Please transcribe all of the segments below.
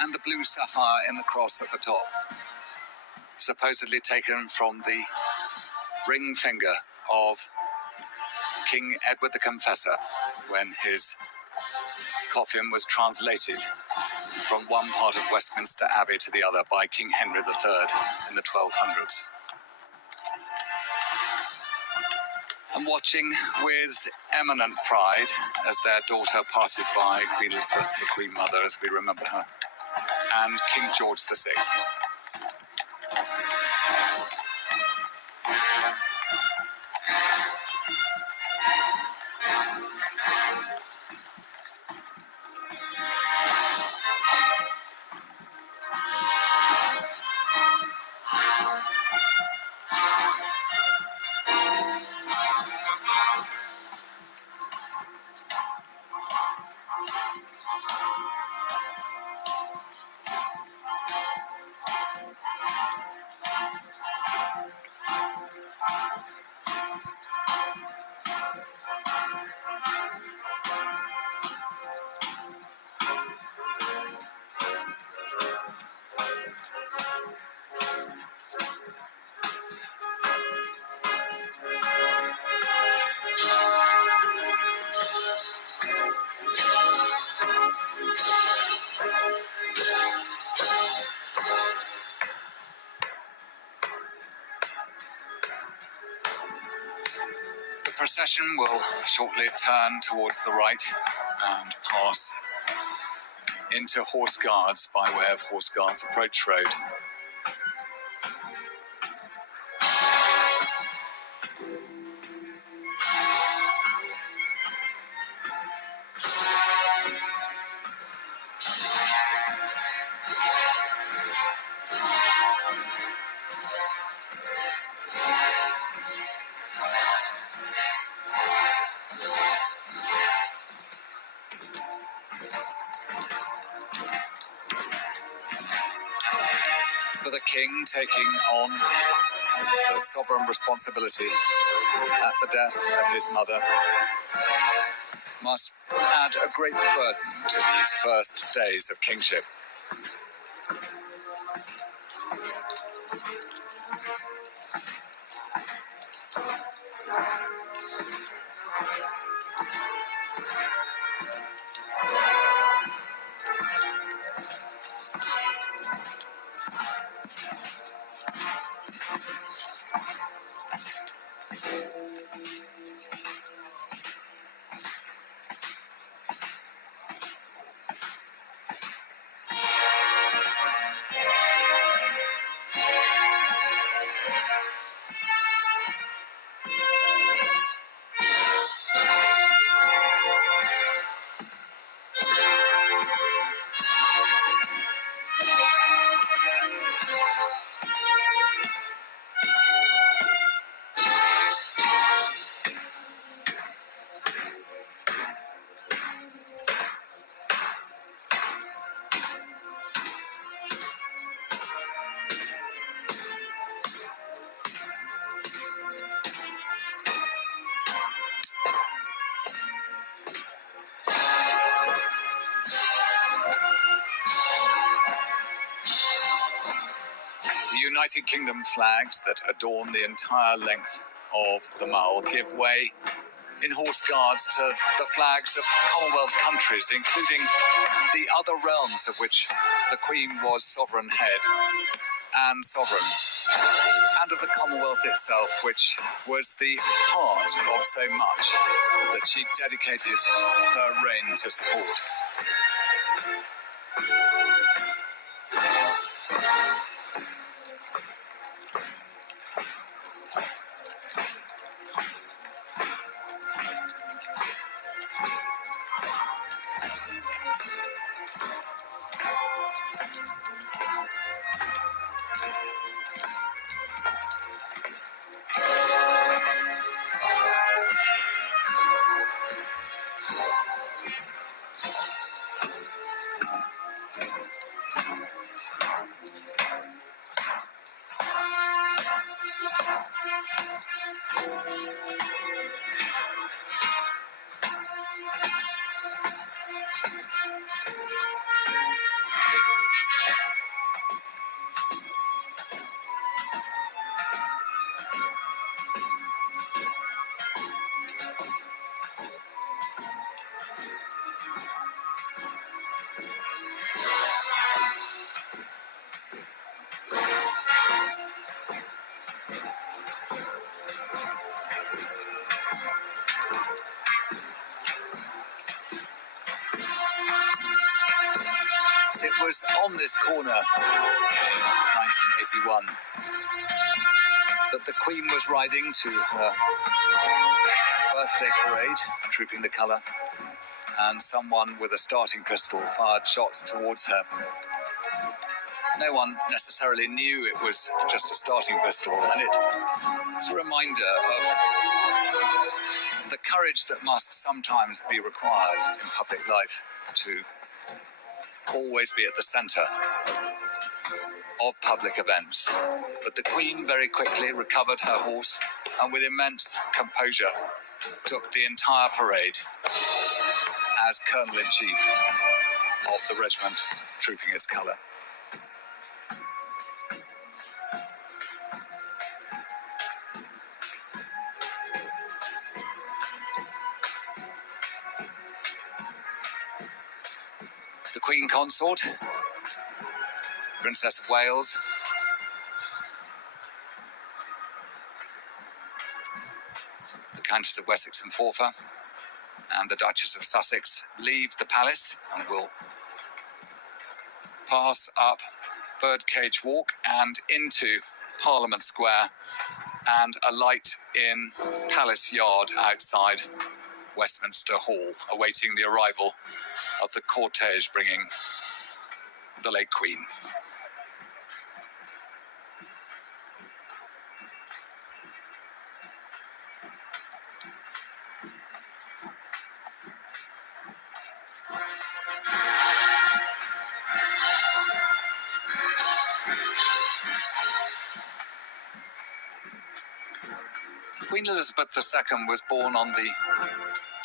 and the blue sapphire in the cross at the top, supposedly taken from the ring finger of King Edward the Confessor when his coffin was translated from one part of Westminster Abbey to the other by King Henry III in the 1200s. And watching with eminent pride as their daughter passes by, Queen Elizabeth, the Queen Mother, as we remember her, and King George VI. The procession will shortly turn towards the right and pass into Horse Guards by way of Horse Guards Approach Road. For the King taking on the sovereign responsibility at the death of his mother must add a great burden to these first days of kingship. The United Kingdom flags that adorn the entire length of the Mall give way in Horse Guards to the flags of Commonwealth countries, including the other realms of which the Queen was sovereign head and sovereign, and of the Commonwealth itself, which was the heart of so much that she dedicated her reign to support. It was on this corner in 1981 that the Queen was riding to her birthday parade, trooping the colour, and someone with a starting pistol fired shots towards her. No one necessarily knew it was just a starting pistol, and it's a reminder of the courage that must sometimes be required in public life to always be at the centre of public events. But the Queen very quickly recovered her horse and with immense composure took the entire parade as Colonel-in-Chief of the regiment trooping its colour. The Queen Consort, Princess of Wales, the Countess of Wessex and Forfar, and the Duchess of Sussex leave the palace and will pass up Birdcage Walk and into Parliament Square and alight in Palace Yard outside Westminster Hall, awaiting the arrival of the cortege bringing the late Queen. Queen Elizabeth II was born on the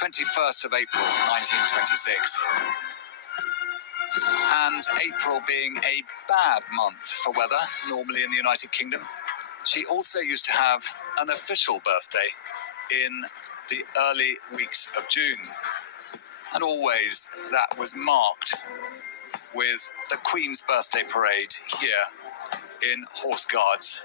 21st of April 1926. And April being a bad month for weather, normally in the United Kingdom, she also used to have an official birthday in the early weeks of June. And always that was marked with the Queen's birthday parade here in Horse Guards.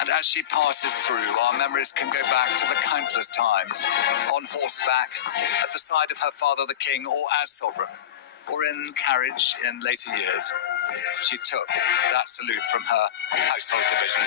And as she passes through, our memories can go back to the countless times on horseback, at the side of her father the King, or as sovereign, or in carriage in later years. She took that salute from her household division.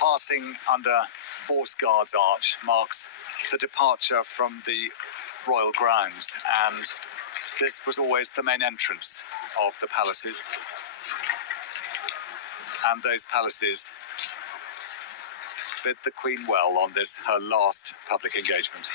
Passing under Horse Guards Arch marks the departure from the royal grounds, and this was always the main entrance of the palaces. And those palaces bid the Queen well on this, her last public engagement.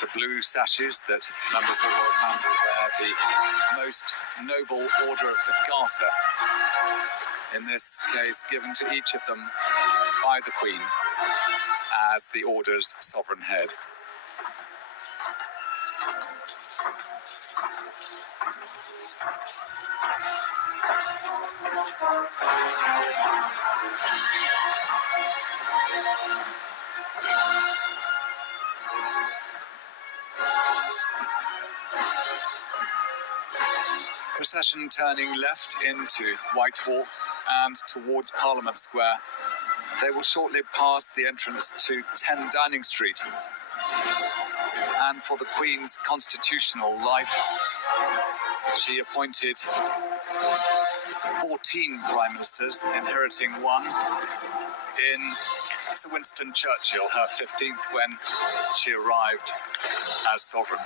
The blue sashes that members of the royal family wear, the most noble order of the Garter, in this case given to each of them by the Queen as the order's sovereign head. Procession turning left into Whitehall and towards Parliament Square. They will shortly pass the entrance to 10 Downing Street. And for the Queen's constitutional life, she appointed 14 prime ministers, inheriting one in Sir Winston Churchill, her 15th when she arrived as sovereign.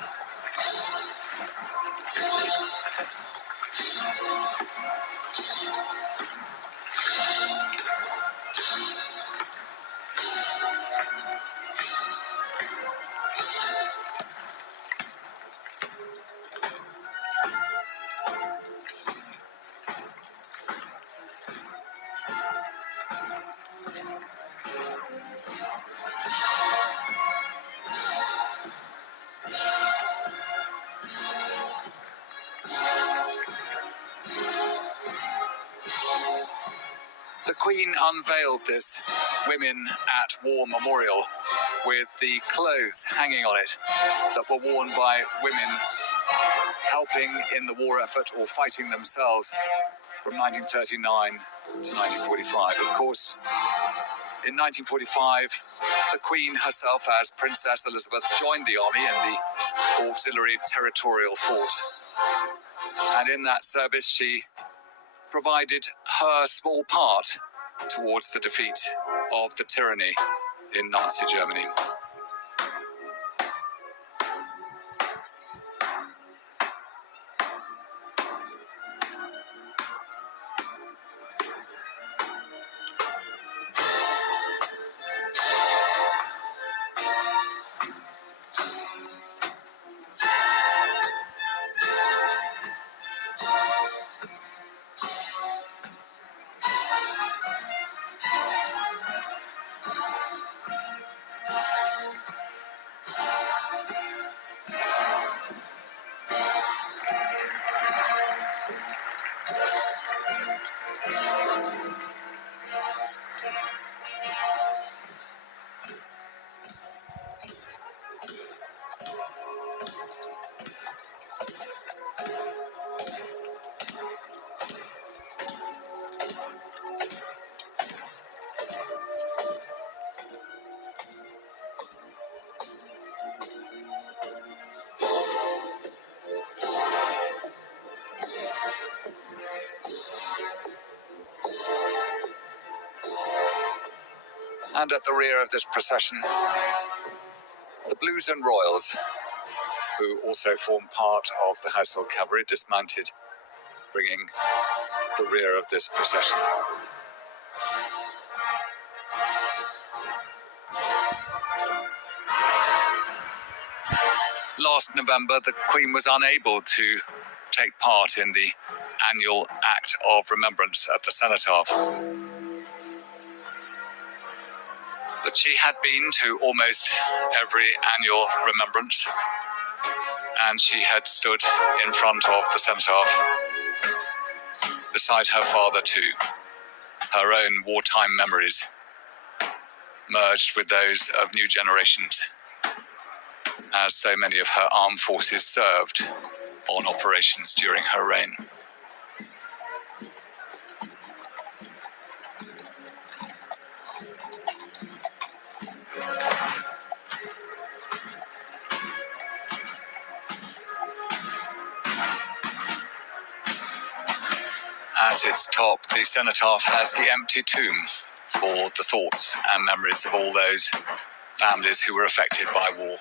The Queen unveiled this Women at War memorial with the clothes hanging on it that were worn by women helping in the war effort or fighting themselves from 1939 to 1945. Of course, in 1945, the Queen herself, as Princess Elizabeth, joined the army in the Auxiliary Territorial Force. And in that service, she provided her small part towards the defeat of the tyranny in Nazi Germany. And at the rear of this procession, the The Blues and Royals, who also form part of the household cavalry, dismounted, bringing the rear of this procession. Last November, the Queen was unable to take part in the annual act of remembrance at the cenotaph. But she had been to almost every annual remembrance, and she had stood in front of the cenotaph beside her father too. Her own wartime memories merged with those of new generations, as so many of her armed forces served on operations during her reign. At its top, the cenotaph has the empty tomb for the thoughts and memories of all those families who were affected by war.